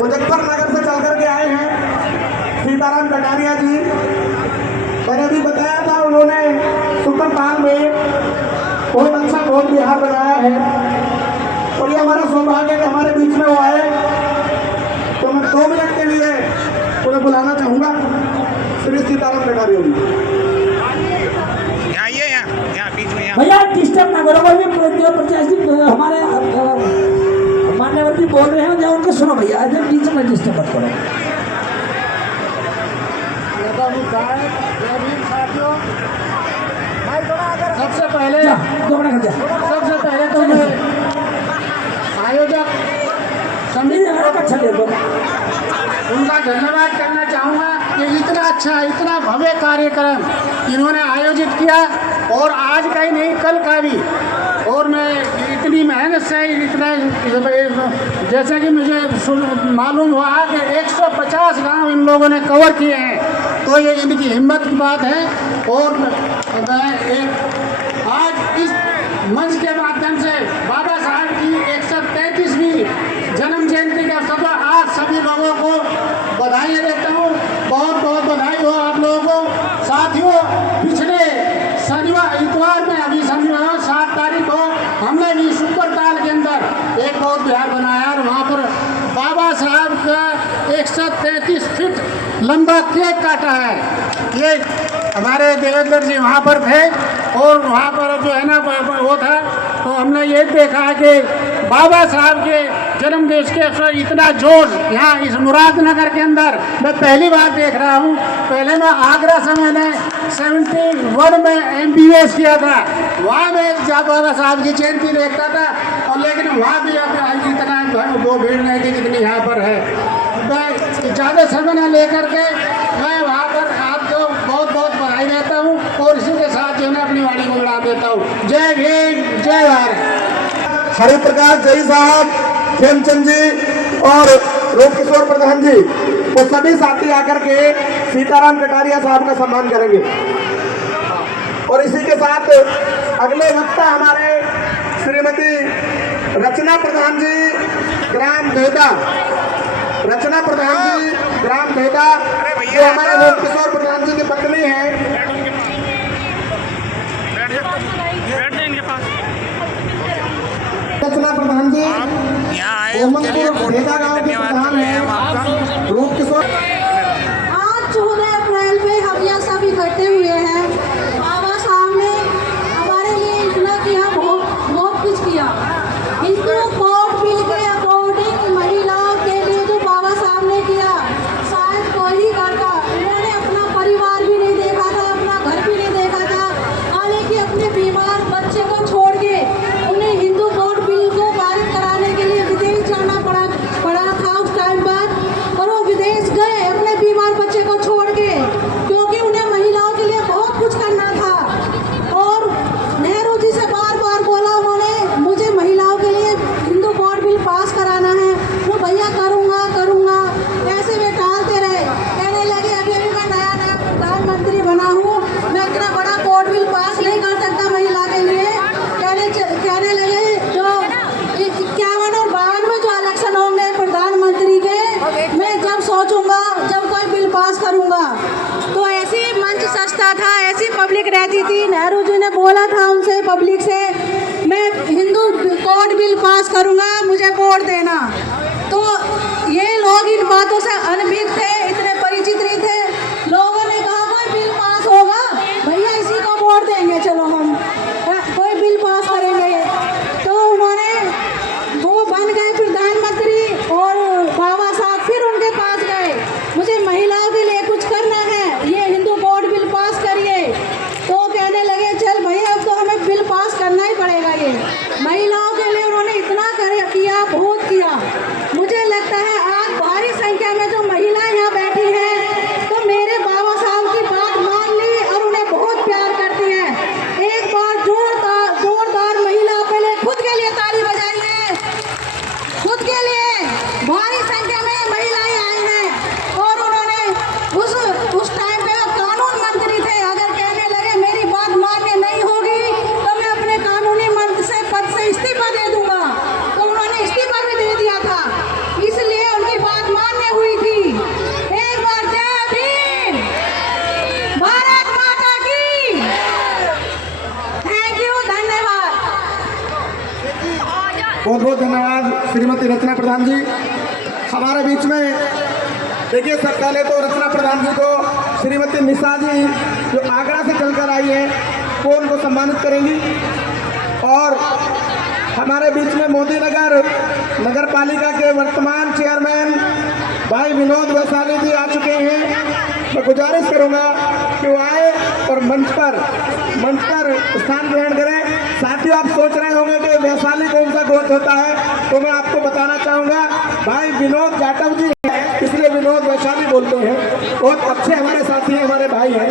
मुजफ्फरनगर से चल करके आए हैं सीताराम कटारिया जी। मैंने अभी बताया था उन्होंने सुपरपाल में बहुत अच्छा बहुत बिहार बनाया है और ये हमारा सौभाग्य है कि हमारे बीच में वो आए। तो मैं 2 मिनट के लिए उन्हें बुलाना चाहूँगा। श्री सीताराम कटारिया जी भैया डिस्टर्ब ना करो, कोई भी प्रत्याशी हमारे मान्यवर जी बोल रहे हैं या उनको सुनो भैया, एकदम बीच में डिस्टर्ब मत करो। सबसे पहले तो मैं आयोजक समिति उनका धन्यवाद करना चाहूँगा कि इतना अच्छा इतना भव्य कार्यक्रम इन्होंने आयोजित किया और आज का ही नहीं कल का भी। और मैं इतनी मेहनत से इतना जैसे कि मुझे मालूम हुआ कि 150 गांव इन लोगों ने कवर किए हैं, तो ये इनकी हिम्मत की बात है। और आज इस मंच के माध्यम से बाबा साहब की 133वीं जन्म जयंती का आज सभी लोगों को बधाई देता हूँ। बहुत बहुत बधाई हो आप लोगों को। साथियों, पिछले शनिवार इतवार में अभी शनिवार 7 तारीख को हमने भी सुपरताल के अंदर एक बहुत बिहार बनाया और वहाँ पर बाबा साहब का 133 फीट लंबा केक काटा है। ये हमारे देवेंद्र जी वहाँ पर थे और वहाँ पर जो है ना वो था, तो हमने ये देखा कि बाबा साहब के जन्म दिवस के अवसर इतना जोश यहाँ इस मुरादनगर के अंदर मैं पहली बार देख रहा हूँ। पहले मैं आगरा से मैंने 71 में MBA किया था, वहाँ मैं जब बाबा साहब की जयंती देखता था और लेकिन वहाँ भी इतना दो भीड़ नहीं थी जितनी यहाँ पर है। मैं ज़्यादा समय न लेकर के मैं वहाँ पर आपको बहुत बहुत बधाई देता हूँ और इसी के साथ जो है अपनी वाणी को बढ़ा देता हूँ। जय भीम, जय भारत। हरि प्रकाश जय साहब, खेमचंद जी और रूप किशोर प्रधान जी, वो सभी साथी आकर के सीताराम कटारिया साहब का सम्मान करेंगे। और इसी के साथ अगले वक्ता हमारे श्रीमती रचना प्रधान जी ग्राम भेदा, रचना प्रधान जी ग्राम भेदा, जो हमारे रूप किशोर प्रधान जी की पत्नी है। रचना प्रधान जी ओमनपुर भेदा गांव के प्रधान है रूप किशोर। आज 14 अप्रैल पे हम यहाँ सब इकट्ठे हुए हैं। बाबा साहब ने हमारे लिए इतना किया, बहुत कुछ किया। हिंदू कोड बिल के अकॉर्डिंग महिलाओं के लिए जो बाबा साहब ने किया शायद कोई ही करता। उन्होंने अपना परिवार भी नहीं देखा था, अपना घर भी नहीं देखा था, हालांकि अपने बीमार बच्चे को छोड़ के उन्हें हिंदू कोड बिल को पारित कराने के लिए विदेश जाना पड़ा था उस टाइम बाद। और वो विदेश गए अपने बीमार बच्चे को छोड़ के, क्योंकि उन्हें महिलाओं के लिए बहुत कुछ करना था। और नेहरू जी से बार बार बोला उन्होंने, मुझे महिलाओं के लिए हिंदू कोड बिल पास कराना है। वो भैया करूँगा करूँगा ऐसे वे टालते रहे। कहने लगे अभी अभी मैं नया नया प्रधानमंत्री बना हूँ, मैं इतना बड़ा कोड बिल पास नहीं कर सकता महिला के लिए। कहने लगे जो 51 और 52 में जो इलेक्शन होंगे प्रधानमंत्री के, मैं जब सोचूंगा जब कोई बिल पास करूंगा। तो ऐसी मंच सस्ता था, ऐसी पब्लिक रहती थी। नेहरू जी ने बोला था उनसे पब्लिक से, मैं हिंदू कोड बिल पास करूंगा, मुझे वोट देना। तो ये लोग इन बातों से अनभिज्ञ थे, इतने परिचित नहीं थे। लोगों ने कहा कोई बिल पास होगा भैया इसी को वोट देंगे, चलो हम कोई बिल पास करेंगे। तो उन्होंने वो बन गए प्रधानमंत्री और बाबा साहब फिर उनके पास गए, मुझे महिलाओं के लिए कुछ करना है, ये हिंदू कोड बिल पास करिए। तो कहने लगे चल भैया अब तो हमें बिल पास करना ही पड़ेगा। ये महिलाओं के लिए उन्होंने इतना किया, बहुत किया। मुझे लगता है बहुत धन्यवाद श्रीमती रचना प्रधान जी हमारे बीच में। देखिए सब पहले तो रचना प्रधान जी को श्रीमती निशा जी जो आगरा से चलकर आई है वो उनको सम्मानित करेंगी। और हमारे बीच में मोदी नगर पालिका के वर्तमान चेयरमैन भाई विनोद वैशाली जी आ चुके हैं। मैं गुजारिश करूंगा कि वो आए और मंच पर स्थान ग्रहण करें। साथियों आप सोच रहे होंगे कि वैशाली कौन सा गोत्र होता है, तो मैं आपको बताना चाहूँगा भाई विनोद जाटव जी है, इसलिए विनोद वैशाली बोलते हैं। बहुत अच्छे हमारे साथी हैं, हमारे भाई हैं।